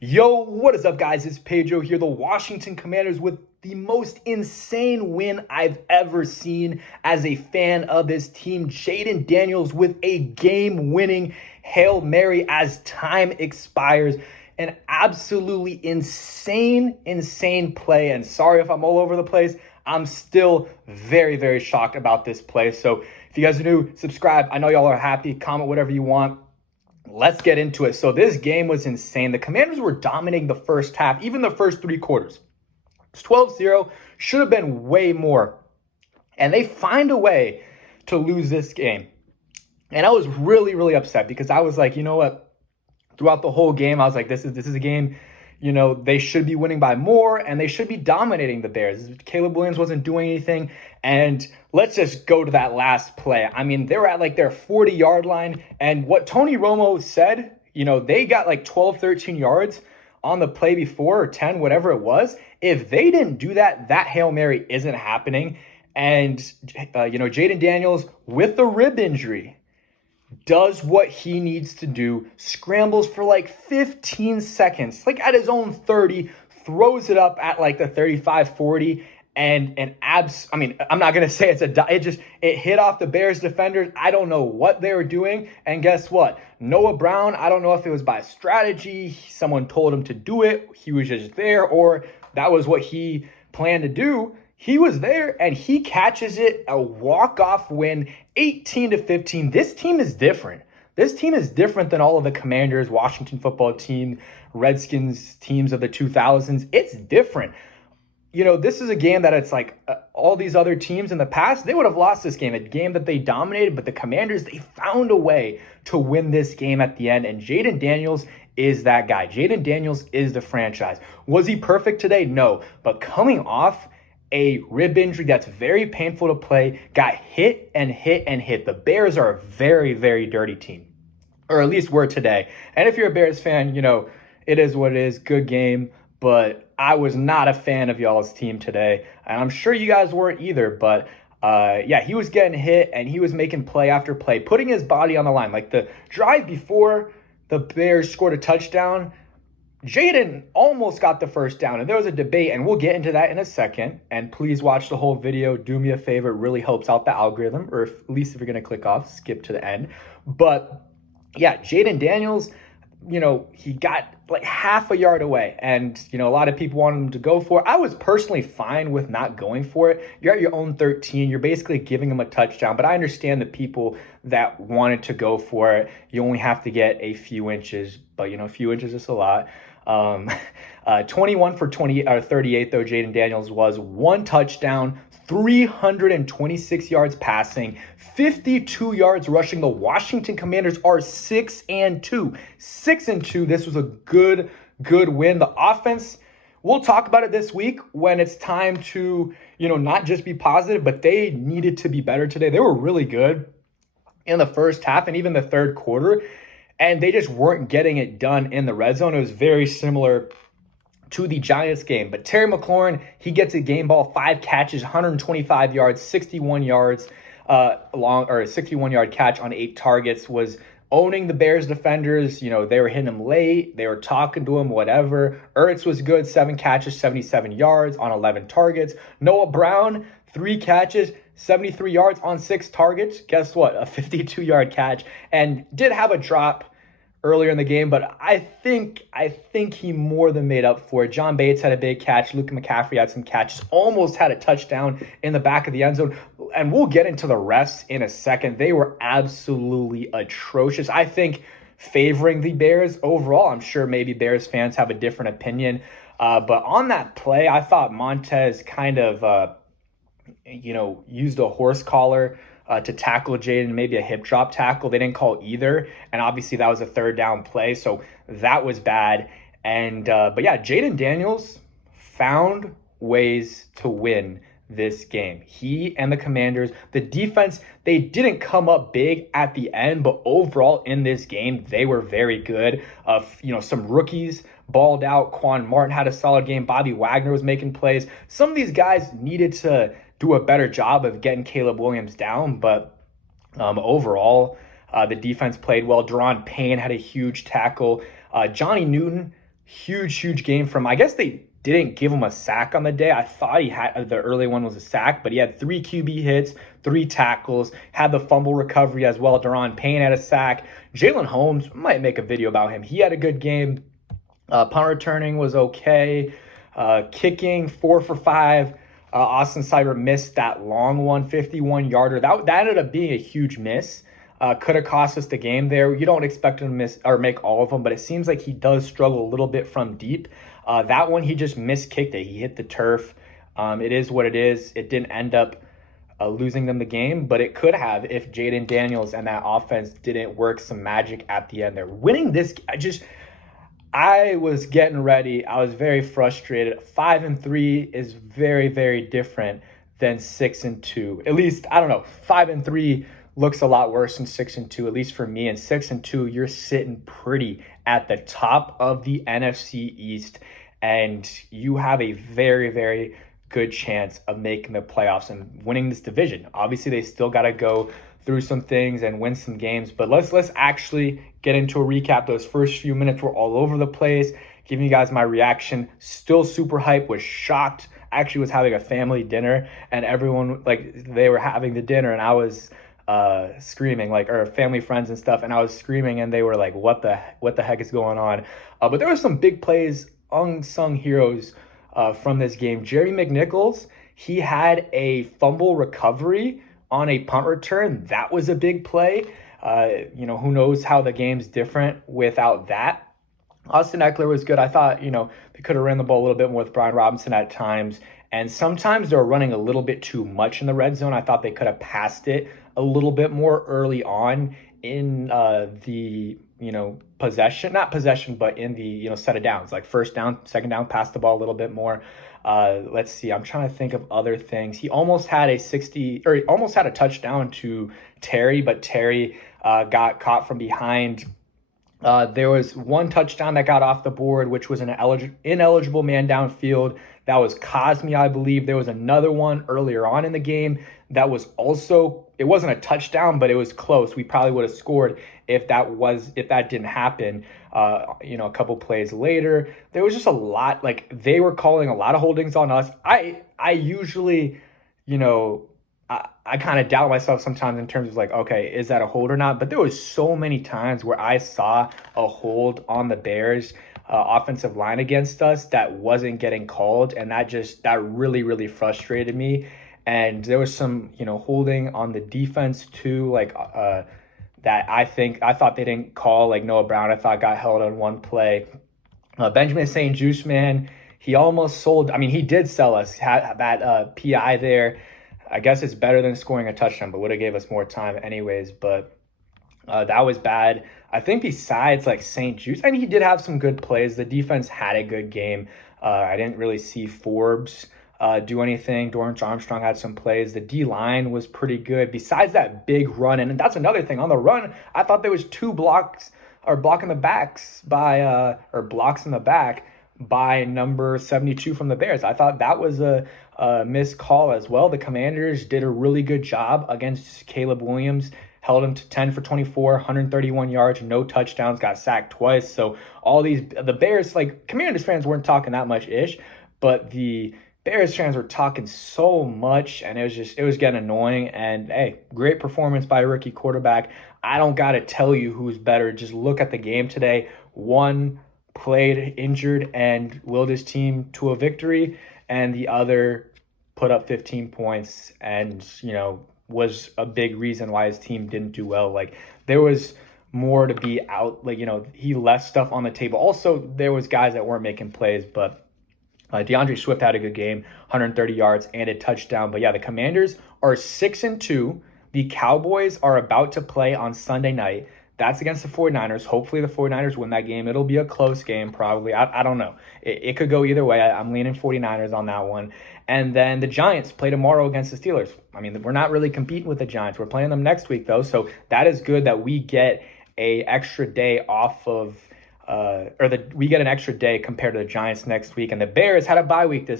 Yo, what is up, guys? It's Pedro here. The Washington Commanders with the most insane win I've ever seen as a fan of this team. Jayden Daniels with a game-winning Hail Mary as time expires. An absolutely insane play. And sorry if I'm all over the place. I'm still very shocked about this play. So if you guys are new, subscribe. I know y'all are happy. Comment whatever you want. Let's get into it. So this game was insane. The Commanders were dominating the first half, even the first three quarters. It's 12-0, should have been way more. And they find a way to lose this game. And I was really upset because I was like, you know what? Throughout the whole game, I was like, this is a game, they should be winning by more and they should be dominating the Bears. Caleb Williams wasn't doing anything. And let's just go to that last play. I mean, they were at like their 40-yard line. And what Tony Romo said, they got like 12, 13 yards on the play before, or 10, whatever it was. If they didn't do that, that Hail Mary isn't happening. And, Jayden Daniels with the rib injury does what he needs to do, scrambles for like 15 seconds, like at his own 30, throws it up at like the 35, 40, I'm not going to say it hit off the Bears defenders. I don't know what they were doing. And guess what? Noah Brown, I don't know if it was by strategy, someone told him to do it, he was just there, or that was what he planned to do. He was there and he catches it, a walk-off win, 18-15. This team is different. This team is different than all of the Commanders, Washington football team, Redskins teams of the 2000s. It's different. This is a game that it's like all these other teams in the past, they would have lost this game, a game that they dominated, but the Commanders, they found a way to win this game at the end, and Jayden Daniels is that guy. Jayden Daniels is the franchise. Was he perfect today? No, but coming off a rib injury that's very painful to play, got hit. The Bears are a very dirty team, or at least were today. And if you're a Bears fan, it is what it is. Good game, but I was not a fan of y'all's team today, and I'm sure you guys weren't either. But he was getting hit, and he was making play after play, putting his body on the line. Like the drive before the Bears scored a touchdown, Jayden almost got the first down, and there was a debate, and we'll get into that in a second. And please watch the whole video. Do me a favor. It really helps out the algorithm, or at least if you're going to click off, skip to the end. But yeah, Jayden Daniels, he got like half a yard away, and, a lot of people wanted him to go for it. I was personally fine with not going for it. You're at your own 13. You're basically giving him a touchdown, but I understand the people that wanted to go for it. You only have to get a few inches, but, a few inches is a lot. 21 for 38, though, Jayden Daniels was. One touchdown, 326 yards passing, 52 yards rushing. The Washington Commanders are 6-2. 6-2. This was a good win. The offense, we'll talk about it this week when it's time to, not just be positive, but they needed to be better today. They were really good in the first half and even the third quarter, and they just weren't getting it done in the red zone. It was very similar to the Giants game. But Terry McLaurin, he gets a game ball, 5 catches, 125 yards, 61 yards long, or a 61-yard catch on 8 targets, was owning the Bears defenders. They were hitting him late. They were talking to him, whatever. Ertz was good, 7 catches, 77 yards on 11 targets. Noah Brown, 3 catches, 73 yards on 6 targets. Guess what? A 52-yard catch, and did have a drop earlier in the game, but I think he more than made up for it. John Bates had a big catch. Luke McCaffrey had some catches. Almost had a touchdown in the back of the end zone. And we'll get into the refs in a second. They were absolutely atrocious. I think favoring the Bears overall. I'm sure maybe Bears fans have a different opinion. But on that play, I thought Montez kind of used a horse collar to tackle Jayden, maybe a hip drop tackle. They didn't call either, and obviously that was a third down play, so that was bad. And but yeah, Jayden Daniels found ways to win this game. He and the Commanders, the defense, they didn't come up big at the end, but overall in this game, they were very good. Some rookies balled out. Quan Martin had a solid game. Bobby Wagner was making plays. Some of these guys needed to do a better job of getting Caleb Williams down, but overall, the defense played well. Deron Payne had a huge tackle. Johnny Newton huge game from. I guess they didn't give him a sack on the day. I thought he had the early one was a sack, but he had 3 QB hits, 3 tackles, had the fumble recovery as well. Daron Payne had a sack. Jalen Holmes, might make a video about him. He had a good game. Punt returning was okay. Kicking 4 for 5. Austin Seibert missed that long one, 51-yarder. That ended up being a huge miss. Could have cost us the game there. You don't expect him to miss or make all of them, but it seems like he does struggle a little bit from deep. That one, he just miskicked it. He hit the turf. It is what it is. It didn't end up losing them the game, but it could have if Jayden Daniels and that offense didn't work some magic at the end. They're winning this. I was getting ready. I was very frustrated. 5-3 is very different than 6-2. At least, I don't know. 5-3 looks a lot worse than 6-2, at least for me. And 6-2, you're sitting pretty at the top of the NFC East, and you have a very good chance of making the playoffs and winning this division. Obviously, they still got to go through some things and win some games, but let's actually get into a recap. Those first few minutes were all over the place, giving you guys my reaction. Still super hype, was shocked. Actually was having a family dinner, and everyone, like, they were having the dinner, and I was screaming, like, or family friends and stuff, and I was screaming, and they were like, what the heck is going on? But there were some big plays, unsung heroes from this game. Jerry McNichols, he had a fumble recovery on a punt return. That was a big play. Who knows how the game's different without that. Austin Eckler was good. I thought, they could have ran the ball a little bit more with Brian Robinson at times. And sometimes they're running a little bit too much in the red zone. I thought they could have passed it a little bit more early on in the possession, not possession, but in the set of downs, like first down, second down, pass the ball a little bit more. Let's see. I'm trying to think of other things. He almost had a touchdown to Terry, but Terry got caught from behind. There was one touchdown that got off the board, which was an ineligible man downfield. That was Cosme, I believe. There was another one earlier on in the game that was also, it wasn't a touchdown, but it was close. We probably would have scored if that didn't happen. A couple plays later, there was just a lot, like, they were calling a lot of holdings on us. I usually, I kind of doubt myself sometimes in terms of like, okay, is that a hold or not? But there was so many times where I saw a hold on the Bears offensive line against us that wasn't getting called, and that really frustrated me. And there was some holding on the defense too, like that I thought they didn't call, like Noah Brown I thought got held on one play. Benjamin St. Juste, man, he almost sold. I mean, he did sell us that PI there. I guess it's better than scoring a touchdown, but would have gave us more time anyways. But that was bad. I think besides like St. Juste, and he did have some good plays. The defense had a good game. I didn't really see Forbes do anything. Dorrance Armstrong had some plays. The D-line was pretty good. Besides that big run, and that's another thing. On the run, I thought there was 2 blocks or blocks in the back by number 72 from the Bears. I thought that was a missed call as well. The Commanders did a really good job against Caleb Williams, held him to 10 for 24, 131 yards, no touchdowns, got sacked twice. So the Bears, like, Commanders fans weren't talking that much ish, but the Bears fans were talking so much, and it was getting annoying. And hey, great performance by a rookie quarterback. I don't got to tell you who's better. Just look at the game today. One played injured and willed his team to a victory, and the other put up 15 points and, was a big reason why his team didn't do well. Like, there was more to be out. Like, he left stuff on the table. Also, there was guys that weren't making plays, but DeAndre Swift had a good game, 130 yards and a touchdown. But yeah, the Commanders are 6-2. The Cowboys are about to play on Sunday night. That's against the 49ers. Hopefully the 49ers win that game. It'll be a close game probably. I don't know. It could go either way. I'm leaning 49ers on that one. And then the Giants play tomorrow against the Steelers. I mean, we're not really competing with the Giants. We're playing them next week, though. So that is good that we get a extra day off of we get an extra day compared to the Giants next week. And the Bears had a bye week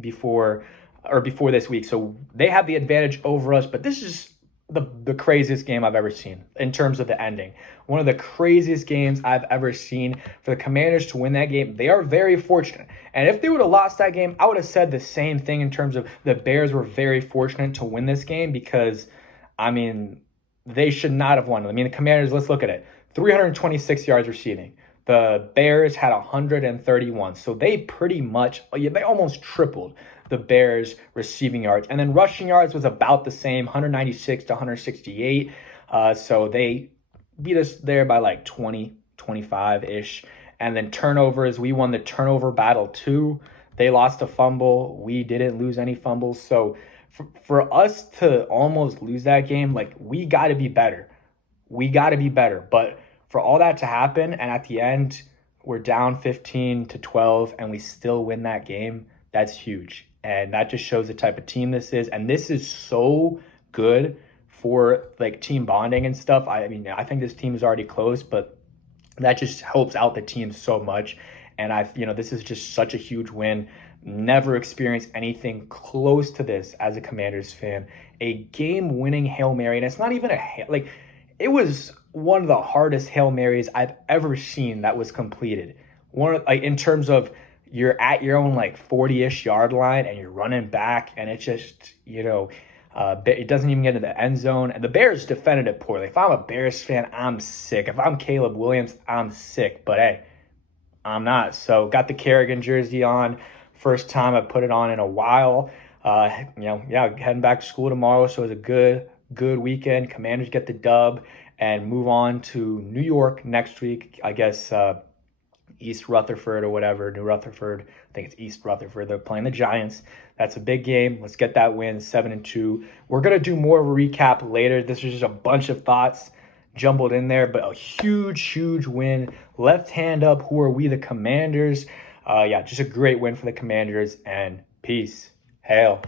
before this week. So they have the advantage over us. But this is the craziest game I've ever seen in terms of the ending. One of the craziest games I've ever seen. For the Commanders to win that game, they are very fortunate. And if they would have lost that game, I would have said the same thing in terms of the Bears were very fortunate to win this game because, I mean, they should not have won. I mean, the Commanders, let's look at it. 326 yards receiving. The Bears had 131. So they pretty much, they almost tripled the Bears receiving yards. And then rushing yards was about the same, 196 to 168. So they beat us there by like 20, 25-ish. And then turnovers, we won the turnover battle too. They lost a fumble. We didn't lose any fumbles. So for us to almost lose that game, like we got to be better. We got to be better. But for all that to happen, and at the end, we're down 15-12, and we still win that game, that's huge. And that just shows the type of team this is. And this is so good for like team bonding and stuff. I mean, I think this team is already close, but that just helps out the team so much. And this is just such a huge win. Never experienced anything close to this as a Commanders fan. A game-winning Hail Mary, and it's not even it was one of the hardest Hail Marys I've ever seen that was completed. In terms of you're at your own like 40-ish yard line and you're running back, and it just, it doesn't even get into the end zone. And the Bears defended it poorly. If I'm a Bears fan, I'm sick. If I'm Caleb Williams, I'm sick. But hey, I'm not. So got the Kerrigan jersey on. First time I put it on in a while. Heading back to school tomorrow. So it was a good weekend. Commanders get the dub and move on to New York next week. I guess East Rutherford or whatever, New Rutherford. I think it's East Rutherford. They're playing the Giants. That's a big game. Let's get that win, 7-2. We're going to do more of a recap later. This is just a bunch of thoughts jumbled in there, but a huge win. Left hand up. Who are we? The Commanders. Just a great win for the Commanders, and peace. Hail.